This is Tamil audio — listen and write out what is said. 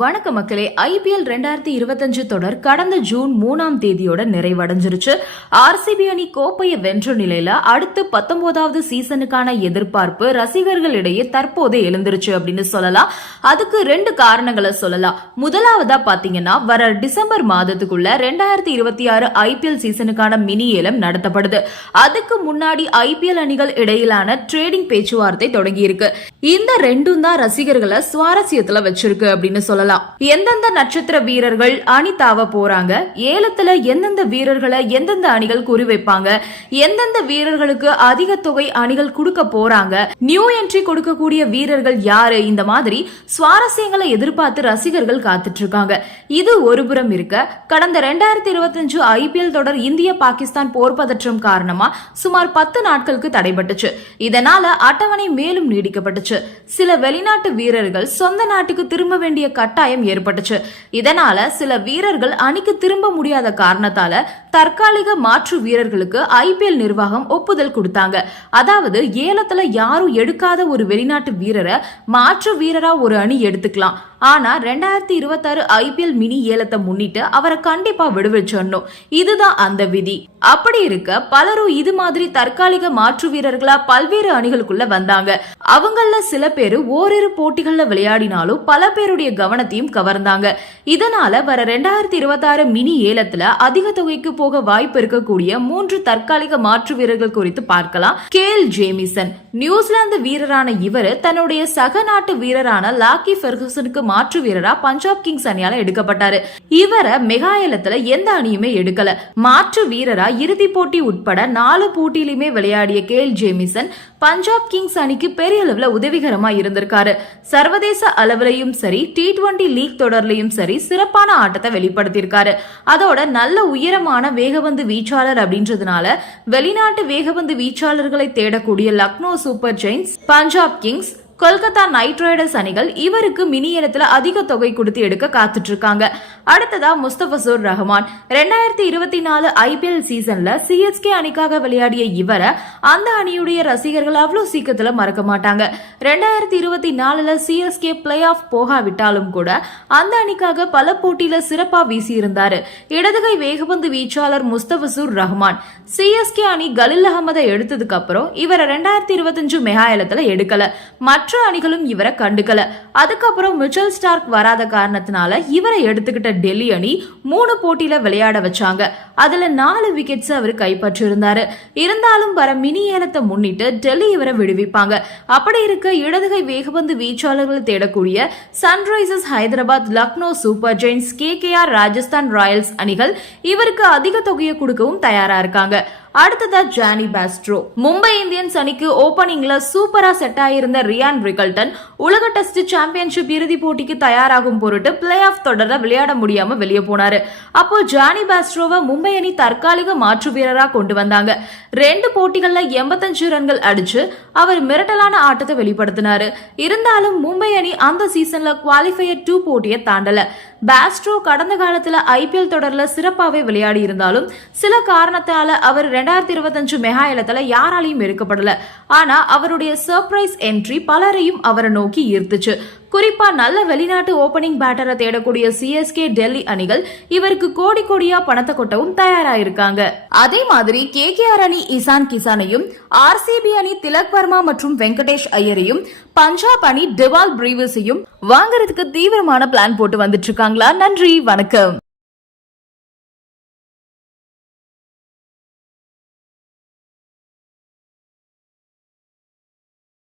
வணக்க மக்களே ஐபிஎல் ரெண்டாயிரத்தி இருபத்தஞ்சு தொடர் கடந்த ஜூன் மூணாம் தேதியோட நிறைவடைஞ்சிருச்சு. ஆர்சிபி அணி கோப்பையை வென்ற நிலையில அடுத்து பத்தொன்பதாவது சீசனுக்கான எதிர்பார்ப்பு ரசிகர்களிடையே தற்போதே எழுந்துருச்சு அப்படின்னு சொல்லலாம். அதுக்கு ரெண்டு காரணங்களை சொல்லலாம். முதலாவதா பாத்தீங்கன்னா வர டிசம்பர் மாதத்துக்குள்ள ரெண்டாயிரத்தி இருபத்தி ஆறு ஐபிஎல் சீசனுக்கான மினி ஏலம் நடத்தப்படுது. அதுக்கு முன்னாடி ஐபிஎல் அணிகள் இடையிலான ட்ரேடிங் பேச்சுவார்த்தை தொடங்கியிருக்கு. இந்த ரெண்டும் தான் ரசிகர்களை சுவாரஸ்யத்துல வச்சிருக்கு அப்படின்னு சொல்லலாம். எந்தெந்த நட்சத்திர வீரர்கள் அணி தாவ போறாங்க? ஏலத்துல எந்தெந்த வீரர்களை எந்தெந்த அணிகள் குறிவைப்பாங்க எந்தெந்த வீரர்களுக்கு அதிக தொகை அணிகள் கொடுக்க போறாங்க? நியூ என்ட்ரி கொடுக்கக்கூடிய வீரர்கள் யாரு? இந்த மாதிரி சுவாரஸ்யங்களை எதிர்பார்த்து ரசிகர்கள் காத்துட்டு இருக்காங்க இது ஒருபுறம் இருக்க கடந்த ரெண்டாயிரத்தி இருபத்தஞ்சு ஐபிஎல் தொடர் இந்திய பாகிஸ்தான் போர் பதற்றம் காரணமா சுமார் பத்து நாட்களுக்கு தடைபட்டுச்சு. இதனால அட்டவணை மேலும் நீடிக்கப்பட்டுச்சு. சில வெளிநாட்டு வீரர்கள் சொந்த நாட்டுக்கு திரும்ப வேண்டிய கட்டாயம் ஏற்பட்டுச்சு. இதனால சில வீரர்கள் அணிக்கு திரும்ப முடியாத காரணத்தால தற்காலிக மாற்று வீரர்களுக்கு ஐபிஎல் நிர்வாகம் ஒப்புதல் கொடுத்தாங்க. அதாவது ஏலத்துல யாரும் எடுக்காத ஒரு வெளிநாட்டு வீரரை மாற்று வீரரா ஒரு அணி எடுத்துக்கலாம். ஆனா ரெண்டாயிரத்தி இருபத்தாறு ஐபிஎல் மினி ஏலத்தை முன்னிட்டு அவரை கண்டிப்பா விடுவிச்சிடணும். இதுதான் அந்த விதி. அப்படி இருக்க பலரும் இது மாதிரி தற்காலிக மாற்று வீரர்களா பல்வேறு அணிகளுக்குள்ள வந்தாங்க. அவங்கள சில பேரு ஓரிரு போட்டிகள்ல விளையாடினாலும் பல பேருடைய கவனத்தையும் கவர்ந்தாங்க. இதனால வர ரெண்டாயிரத்தி இருபத்தாறு மினி ஏலத்துல அதிக தொகைக்கு போக வாய்ப்பு இருக்கக்கூடிய மூன்று தற்காலிக மாற்று வீரர்கள் குறித்து பார்க்கலாம். கேல் ஜேமிசன். நியூசிலாந்து வீரரான இவர் தன்னுடைய சக நாட்டு வீரரான லாக்கி ஃபெர்குசனுக்கு மாற்று வீரரா பஞ்சாப் கிங்ஸ் அணியால எடுக்கப்பட்டாரு. இவரை மெகாயலத்துல எந்த அணியுமே எடுக்கல. மாற்று வீரரா இறுதி போட்டி உட்பட நாலு போட்டியிலுமே விளையாடிய கேல் ஜேமிசன் பஞ்சாப் கிங்ஸ் அணிக்கு பெரிய அளவுல உதவிகரமா இருந்திருக்காரு. சர்வதேச அளவுலயும் சரி டி டுவெண்டி லீக் தொடர்லயும் சரி சிறப்பான ஆட்டத்தை வெளிப்படுத்தியிருக்காரு. அதோட நல்ல உயரமான வேகபந்து வீச்சாளர் அப்படின்றதுனால வெளிநாட்டு வேகபந்து வீச்சாளர்களை தேடக்கூடிய Lucknow Super Giants Punjab Kings Kolkata Knight Riders அணிகள் இவருக்கு மினி ஏலத்துல அதிக தொகை கொடுத்து எடுக்க காத்துட்டு இருக்காங்க அடுத்ததா முஸ்தபசூர் ரஹ்மான். ரெண்டாயிரத்தி இருபத்தி நாலு ஐபிஎல் சீசன்ல சிஎஸ்கே அணிக்காக விளையாடிய இவரை அந்த அணியுடைய ரசிகர்கள் அவ்வளவு சீக்கிரத்துல மறக்க மாட்டாங்க. ரெண்டாயிரத்தி இருபத்தி நாலுல சிஎஸ்கே பிளே ஆஃப் போகாவிட்டாலும் கூட அந்த அணிக்காக பல போட்டியில சிறப்பா வீசியிருந்தாரு. இடதுகை வேகபந்து வீச்சாளர் முஸ்தபசூர் ரஹ்மான். சிஎஸ்கே அணி கலில் அகமதை எடுத்ததுக்கு அப்புறம் இவரை ரெண்டாயிரத்தி இருபத்தஞ்சு மெகா எடுக்கல. மற்ற அணிகளும் இவரை கண்டுக்கல. அதுக்கப்புறம் மிச்சல் ஸ்டார்க் வராத காரணத்தினால இவரை எடுத்துக்கிட்ட டெல்லி அணி மூணு போட்டியில விளையாட வச்சாங்க. அதுல நாலு விக்கெட்ஸ் அவர் கைப்பற்றிருந்தாரு. இருந்தாலும் வர மினி ஏலத்தை முன்னிட்டு டெல்லி இவரை விடுவிப்பாங்க. அப்படி இருக்க இடதுகை வேகபந்து வீச்சாளர்கள் தேடக்கூடிய Sunrisers Hyderabad Lucknow Super Giants K Rajasthan Royals அணிகள் இவருக்கு அதிக தொகையை கொடுக்கவும் தயாரா இருக்காங்க. அடுத்ததா ஜானி பாஸ்ட்ரோ மும்பை இந்தியன்ஸ் அணிக்கு ஓபனிங்ல சூப்பரா செட் ஆயிருந்த ரியான் ரிகல்டன் உலக டெஸ்ட் சாம்பியன்ஷிப் இறுதி போட்டிக்கு தயாராகும் பொருட்டு பிளே ஆஃப் தொடர விளையாட முடியாம வெளியே போனாரு. அப்போ ஜானி பாஸ்ட்ரோவை மும்பை அணி தற்காலிக மாற்று வீரரா கொண்டு வந்தாங்க. ரெண்டு போட்டிகள்ல எண்பத்தஞ்சு ரன்கள் அடிச்சு அவர் மிரட்டலான ஆட்டத்தை வெளிப்படுத்தினாரு. இருந்தாலும் மும்பை அணி அந்த சீசன்ல குவாலிஃபையர் டூ போட்டியை தாண்டல. பாஸ்ட்ரோ கடந்த காலத்துல ஐபிஎல் தொடர்ல சிறப்பாவே விளையாடி இருந்தாலும் சில காரணத்தால அவர் ரெண்டாயிரத்தி இருபத்தஞ்சு மெகா ஏலத்துல யாராலையும் எடுக்கப்படல. ஆனா அவருடைய சர்ப்ரைஸ் என்ட்ரி பலரையும் அவரை நோக்கி ஈர்த்துச்சு. குறிப்பா நல்ல வெளிநாட்டு ஓபனிங் பேட்டரை தேடக்கூடிய சிஎஸ்கே டெல்லி அணிகள் இவருக்கு கோடி கோடியா பணத்தை கொட்டவும் தயாரா இருக்காங்க அதே மாதிரி கே கேஆர் அணி இசான் கிசானையும் ஆர்சிபி அணி திலக் வர்மா மற்றும் வெங்கடேஷ் ஐயரையும் பஞ்சாப் அணி டிவால் பிரீவஸையும் வாங்குறதுக்கு தீவிரமான பிளான் போட்டு வந்துட்டு இருக்காங்களா? நன்றி வணக்கம்.